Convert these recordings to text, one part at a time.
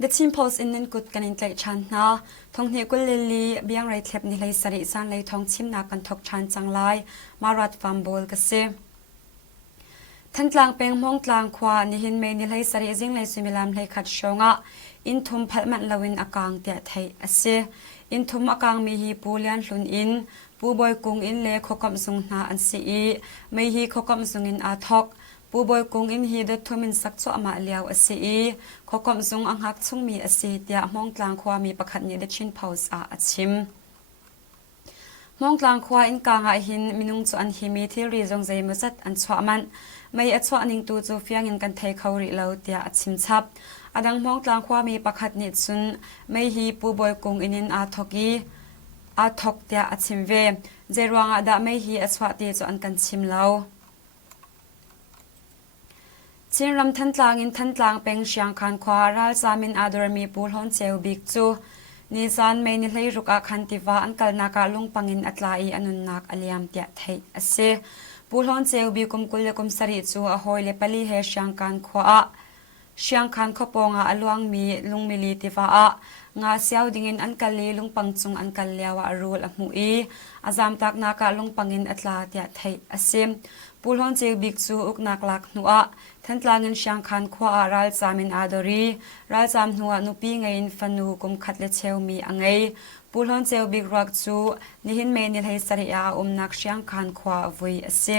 The team post in kut kanin tlai chan na thong hne kul lili Biangreithlep ni hlei sari Zaanlei Thawngchimnak kan thok chan changlai marat farm bol ka se than tlang peng mong tlang khwa ni hin me ni hlei sari jinglei sumilam hlei khat shonga in thum phalman lawin akang te thei ase in thum akang mi hi pulian hlun in pu boy kung in le khokam sung na an si I me hi khokam sung in a thok pu boy kung in hi de thumin sak cho ama liao ase I khokom sung ang hak chung mi ase tia mong tlang khwa mi pakhat ni de chin phaus a achim mong tlang khwa in kanga hin minung chu an hi mi thil ri jong zai musat an chwa man mai a chwa ning tu chu fiang in kan thei khawri lo tia achim chap adang mong tlang khwa mi pakhat ni chun mai hi pu boy kung inin a thoki a thok tia achim ve jerwanga da mai hi a chwa ti chu an kan chim lo Chin ram than tlang peng siang khan khwa ral samin adormi pul hon cheu bik chu nisan me ni hlei ruka khan tiwa an kalna ka lung pangin atlai anun nak aliam tia thei ase pul hon cheu bi kum kul le kum sari chu a hoi le pali he siang kan khwa siang khan khoponga aluang mi lungmili tiwa a nga siaw dingin an kali lungpang chung an kalyawa rul a mu I azam tak na ka lungpangin atla tia thei ase pulhon che big chu uknak lak nuwa thantlangin siang khan khwa ral chamin adori ral cham nuwa nupi ngein fanu kum khatle chheumi angai pulhon che big rak chu nihin me ni lei sari a umnak siang khan khwa voi ase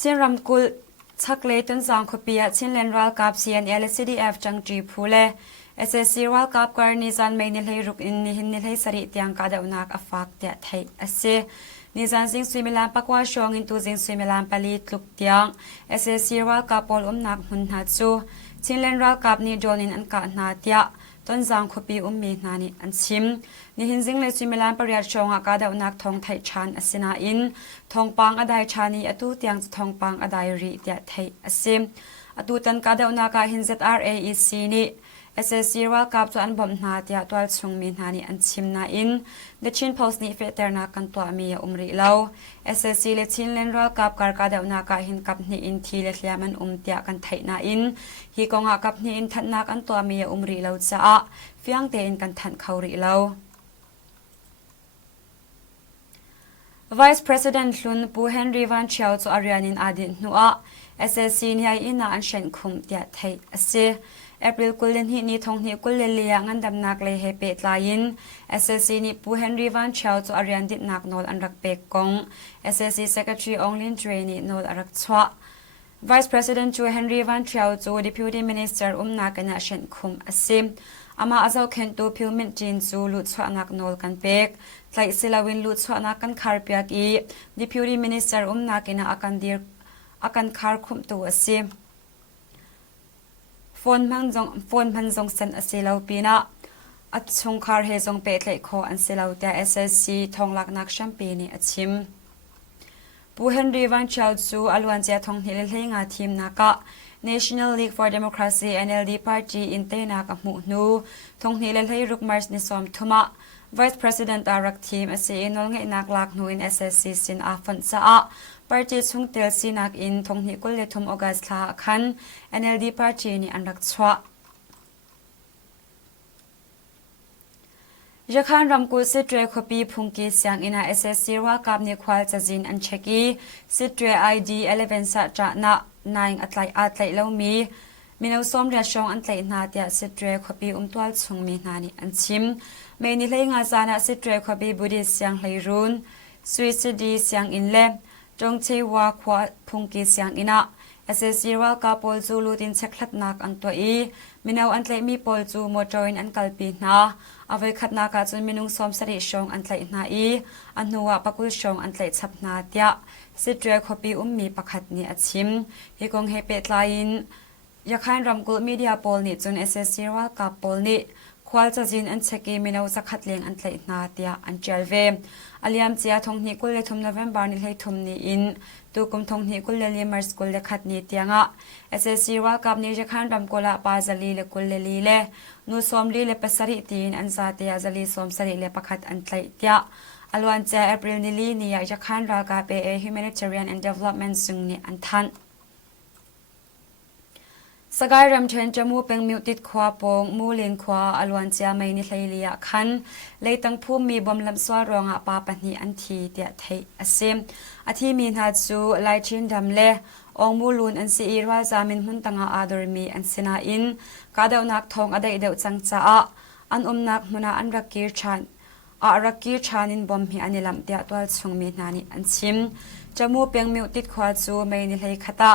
Siram kul chakle tun jang khopia chinlen ral kap CNL CDF changji phule SSC World Cup karni zan me ni lei ruk in ni hin ni lei sari tiang ka da unak afak te thai ase ni zan sing swimilam pakwa shong in tu jing swimilam pali tluk tiang SSC World Cup pol nak hun na chu chinlen World Cup ni jonin an ka na tia ton jang khopi mi na ni an chim ni hin jing le swimilam pariat shonga ka da unak thong thai chan asina in thong pang adai chani atu tiang thong pang adai ri te thai ase atu tan ka da unaka hin ZRAEC ni SSC World Cup to an bom na tia twal chung mi na ni an chim na in the chin post ni feter na kan to mi umri lo SSC le chin len World Cup kar ka da na ka hin kap ni in thi le hliaman tia kan thai na in hi konga kap ni in that na kan to mi umri lo cha a fiang te in kan than khawri lo Vice President Hlun Pu Henry Van Chiao chu arianin adin nuwa SSC ni ai ina an shen khum tia thai ase April kulen hi ni thong ni kulen lia ngan dam nak le he pe tlain SSC ni Pu Henry Van Chiao chu arian dit nak nol an rak pe kong SSC Secretary Onglin Trainee nol arak chwa Vice President Chu Henry Van Chiao chu Deputy Minister na kana shen khum ase ama azau khen tu phiu min chin chu lu chwa nak nol kan pek tlai silawin lu chwa nak kan khar pyak I Deputy Minister na kana akan khar khum tu ase phone man jong sen asilo pina at chung khar he jong pe tlai kho an selo ta SSC thonglak nak champi ni achim Pu Henry Van Chiao chu alwan cha thong hil hlenga thim na ka National League for Democracy NLD party in te na ka mu nu thong hil hlei ruk mars ni som thuma Vice President arak team ase inol ngai nak lak nu in SSC sin a fon cha a party chung tel sinak in thong ni kol le thum August tha khan NLD party ni anrak chwa Jakhan ramku sitre khopi phungki siang ina SSC World Cup ni khwal chajin an cheki sitre ID 11 sa cha na 9 atlai lomi Minau som ria shong an tlai na tia sitre khopi twal chung mi na ni an chim me ni hlei nga zana sitre khopi Buddhist siang hlei run suicide siang in le Jong che wa khwa phungki siang ina SSC World Cup pol chu lutin cheklat nak an to I minau an tlai mi pol chu mo join an kalpi na avai khatna ka chun minung som sari shong an tlai na I anhuwa pakul shong an tlai chap na tia sitre khopi mi pakhat ni achim hi kong he pe tlain yakhan ramkul media pol ni chun SSC World Cup pol ni khwal chajin an cheki minau sakhat leng an tlai na tia an chelve aliam chia thong ni kul le thum November ni hlei thum ni in tu kum thong ni kul le Mars kul le khat ni tianga SSC World Cup ni jakhan ram kola pa zali le kul le li le nu som li le pasari tin an za tia zali som sari le pakhat an tlai tia alwan cha April ni li ni ya jakhan ra ka pe humanitarian and development sung ni an than สกายรำเทรนจมูเป็นมิวติดขวาปงมูลินขวาอลวนเจียไม่นิเลยเลียคันเลยตั้งผู้มีบอมลำสวารองปาปนีอันทีเดียไทยอเซมอธิมีนาจูไลชินดำเลองมูลูนอันซีอีรวาจามินหุนตังอาดอร์มีอันสินาอินกาเดวนักทองอได้เดวจังจ้าอันนักมุนาอันรักกีชันรักกีชันินบอมมีอันนิลำเดียตัวชงมีนานิอันชิมจมูเป็นมิวติดขวาจูไม่นิเลยขตา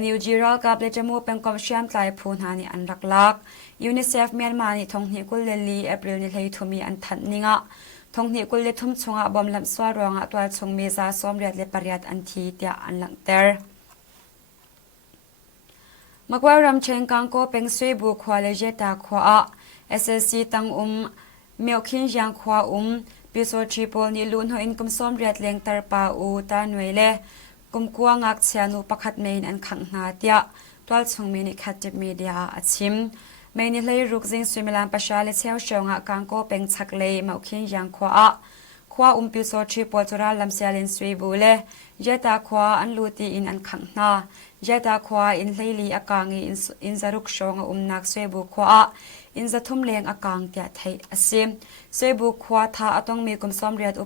NUG รัลกับเลจมูเป็นกอมเชียมไตพูนหานิอันรักลักยูนิเซฟเมียนมานิทงนิกุลเลลีเอพริลนิเลยทุมีอันทันนิงะทงนิกุลเลทุมชงะบอมลำสวารองะตัวชงเมซาสอมเรียดเลปริยัดอันทีเตียอันหลังเตอร์มักว่ารำเชงกังโกเป็นสวยบุควาเลเจตาควาSSC ตังเมียวคินยังควาปิโซทริโปนิลุนหอินกุมสอมเรียดเลียงตาร์ปาตาหน่วยเลกุมกัวงักเชียนุปักหัดเมนอันขังนาเตียตัวชงเมนิคัดจิบมีเดียอาชิมเมนิเลยรุกจิงสวิมลันปัชาเลเชียวเชียวงะกังโกเป็นชักเลยเมาคินยังขวาปิโซทริโปจุราลำเซียลินสวยบุเลเจตาขวาอันลูตีอินอันขังนาเจตาขวาอินเลยลีอากางอินซารุกชงนักสวยบุขวาอินจะทุ่มเลียงอากางเตียไทยอาซิมสวยบุขวาท่าต้องมีกุมสอมเรียด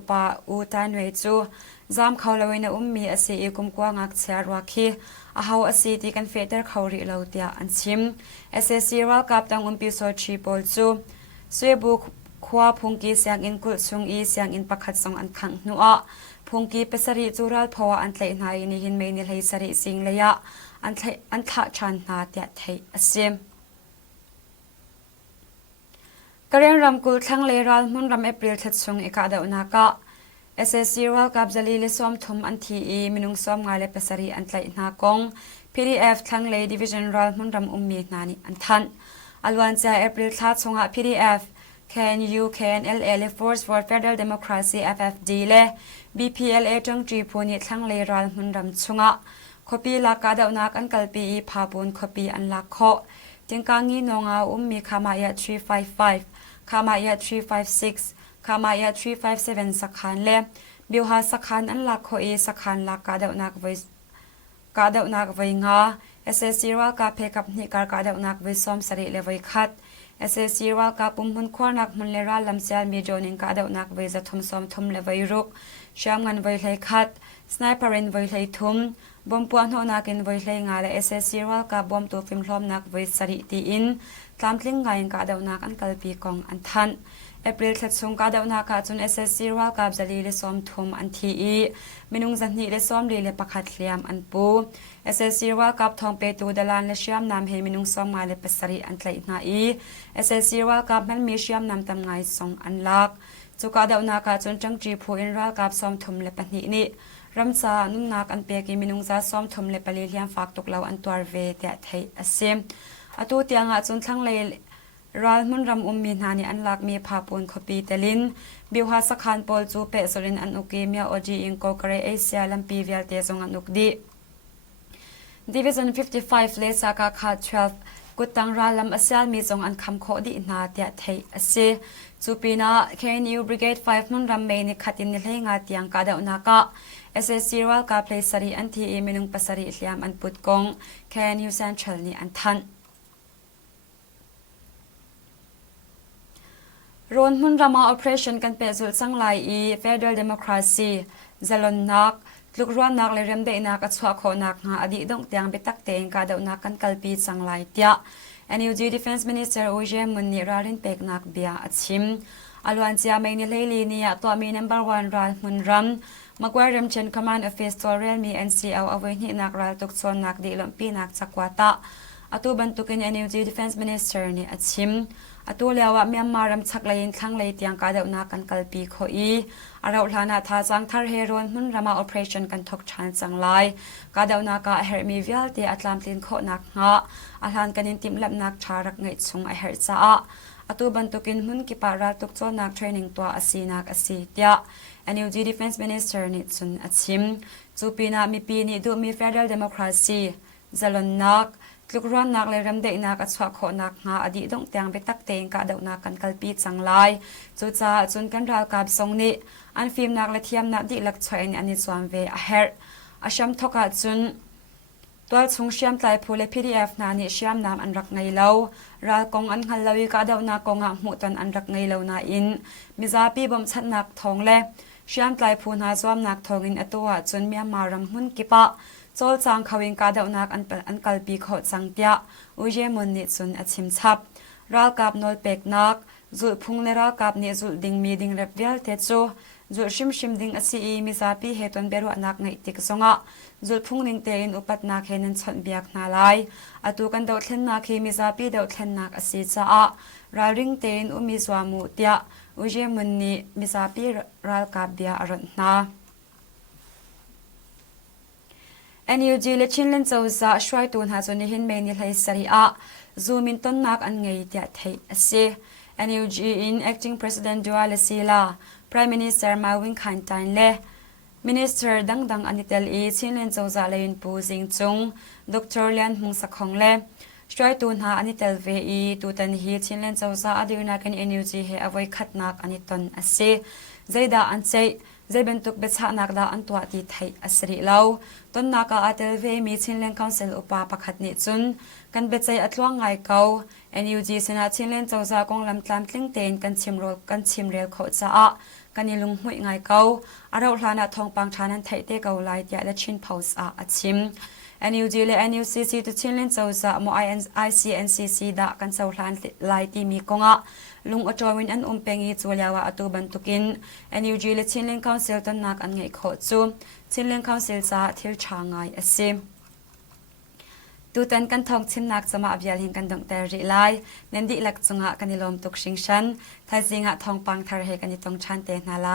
ตาหน่วยจูจามเขาเลยนะมีอาศัยกุมกว่างักเชียร์วาคีอาหาวอาศัยที่กันเฟเดอร์เขาริเลวเตียอันชิมSSC รัลกับตังปิโซทริโปลจูสวยบุขวาพงกีเสียงอินกุลชงเสียงอินปักขัดสองอันขังนัวพงกีเป็นสริจูรัลพออันเทนายนิหินเมนิเลยสริสิงเลยะอันทะชันนาเตียไทยอาซิมกระเรียนรำกุลทั้งเลรัลมุนรำเอพริลทัดชงเอกาเดอุนากะSSC รัลกับจลีเลสอมทุมอันทีมินุงสอมงาเลปสรีอันไลนากง PDF ทั้งเลดิวิชันรัลมุนรำมีนานิอันทันอลวันเจเอพริลทัดชงะ PDF KNU KNLA เล Force for Federal Democracy FFD เล BPLA จังจีพูนิทั้งเลรัลมุนรำชงะคอปีลากาเดอุนักอันกัลปีพาปุนคอปีอันลักโคจึงกางงีนงามีขามายะ355ขามายะ356ขามายะ357สักขันเล่บิวหาสักขันอันลักโคสักขันลักกาเดนักไว้งา SSC รัลกับเพกับนิการกาเดนักไว้ซ้อมสริเลไว้คัด SSC รัลกับมุนควานักมุนเลรัลลำเซียมีโจนินกาเดนักไว้จะทุ่มซ้อมทุ่มเลไว้รุกเชื่อมกันไว้เลยคัดสไนเปอร์เรนไว้เลยทุ่มบอมปวนหัวนักอินไว้เลยงาเล SSC รัลกับบอมตัวฟิล์มล้อมนักไว้สริตีอินตามทิ้งไงกาเดนักอันกัลปีกองอันทันเอพริลทัดชงกาเดนักจุน SSC รัลกับจลีเลสอมทุมอันทีมินุงจันนีเลสอมลีเลปักขัดเลียมอันปู SSC รัลกับทองเปตูดลานเลเชียมนำเฮมินุงสอมมาเลปสริอันไลนาSSC รัลกับมันมีเชียมนำตำไงสองอันลักจุกาเดนักจุนจังจีพูอินรัลกับสอมทุมเลปนินีรำซานุ่นนักอันเปียกิมินุงซาสอมทุมเลปลีเลียมฝากตกเหลาอันตัวเวเตะไทยอเซมอตูเตียงจุนทั้งเลรัลมุนรำมีนานีอันลักมีพาปุนคปีเตลินบิวหาสักขันปอลจูเปสรินอันอุกิมีโอจีอิงโกเกเรเอเชียลัมปีเวลเตซงอันอุกดีDivision 55เลสากาคา12กุตังรัลลำอาเซียนมีจงอันคำโคดีนาเตียไทยอเซจูปีนา KNU Brigade 5มุนรำเมนิขัดินนิเลงาเตียงกาเดอุนากะ SSC รัลกาเพลสรีอันทีมินุงปัสรีเลียมอันปุดกง KNU Central นี่อันทันรวนมุนรามา Operation กันเปิดจุดสังไลFederal Democracy เจลอนนักลูกรวนนักเลยเริ่มได้นักอัศวะโคนักหาอดีตดงเตียงไปตักเตงกาเดนักกันกัลปีสังไลเตีย NUG Defense Minister โอเจมุนนิรารินเปกนักเบียอัดชิมอลวันเจียไม่นิเลลีนีตัวมี number 1รัลมุนรัมมักว่าเริ่มเช่น Command Office ตัวเรียนมี NCL เอาไว้ที่นักรัลตุกโซนนักดีลมปีนักจักวาตะอตุบันตุกิน NUG Defense Minister นี่อัดชิมอตัวเลียวเมียนมารำชักเลยทั้งเลยเตียงกาเดนักกันกัลปีโคอาเราหลานาทาจังทาร์เฮรอนมุนรามา Operation กันทกชันจังไลกาเดนักเฮรมีวิลเตียอัตลามตินโคนักงะอาหารกันนินติมลับนักชารักเงยชงเฮรจ้าอตัวบันตุกินมุนกิปาราตุกโจนักเทรนนิ่งตัวอาศีนักอาศีเตีย NUG Defense Minister นิจุนอาชิมจูปีนามีปีนี้ดูมี Federal Democracy เจลอนนักลูกร้อนนักเลยรำเด็กนักอัศวะโคนักหาอดีตดงเตียงไปตักเตงกาเดนักกันกัลปีจังไลจูจ่าจุนกันราวกับทรงนี้อันฟิล์มนักและเทียมนักดิลักชอยอันนี้ส่วนเวอเฮร์อาชัมทกาจุน ตัวชงเชียมไตรพูเล PDF นานิเชียมนามอันรักไงเล่ารากงอันฮัลลาวิกาดาวนากงหักหมุตันอันรักไงเล่านาอินมิซาปีบอมชัดนักทองเล่เชียมไตรพูนาจวมนักทองอินอตัวจนเมียมารำหุ่นกิปะโจลจางขวิงกาดาวนักอันกัลปีขดสังเตียอุเยมุนนิจุนอชิมชับรากกับนอลเป็กนักจุดพุงเลรากกับเนจุดดิงมีดิงเรบเวลเตจูจุดชิมดิงอสีมิซาปีเหตุนเบรุนักไงติกสงะจุดพุงนิงเตอินอุปัตนักเฮนันชนเบียกนาลายอตุกันดาวเทนนักเฮมิซาปีดาวเทนนักอสีจ้าราริงเตอินอุมิสวามุเตียอุเยมุนนิมิซาปีราลกับเบียอรันนาNUG และชินเลนเจ้าจะช่วยตูนหาจนเห็นเมนิไลสรีอาซูมินต้นนักอันไงเดียไทยเส NUG in acting president ดัวเลซีลา Prime Minister มาวินขันตันเล่ Minister ดังอันเตลีชินเลนเจ้าจะเลยนปูซิงจง Dr. เลียนมุงสักของเล่ช่วยตูนหาอันเตลเวอีตูตันฮีชินเลนเจ้าจะอดีนัก NUG เฮอวัยขัดนักอันตนเสใจดาอันใจใจเป็นตุกเบชานักดาอันตัวที่ไทยอสริเลาต้นนักอาเตลเวมีชินเลนคอนเซลอุปาปักขัดนิจุนกันเบใจอัตลวงไงเกา NUG สนาชินเลนเจ้าจากงลำตามติ้งเตนกันชิมโรกันชิมเรียลเขาจะอะกันยิลุงหุ่ยไงเกาอาเราหลานาทองปังชานันไทยเตเกาไลยาและชินเผาสะอัดชิม NUG และ NUCC ตุชินเลนเจ้าจะโม ICNCC ดะกันเจ้าหลานไลที่มีกงะลุงอจอวินอันเป็งอีจัวยาวะอตุบันตุกิน NUG และชินเลนคอนเซิลตันนักอันไงโคจูชินเลนคอนเซิลจะเที่ยวชางไงอสิตูตันกันทองชิมนักจะมาอับยาลหิงกันดงแต่ริไลนันดิลักจงะกันนิลมตุกชิงชันทายสิงะทองปังทาร์เฮกันนิตงชันเตนาไล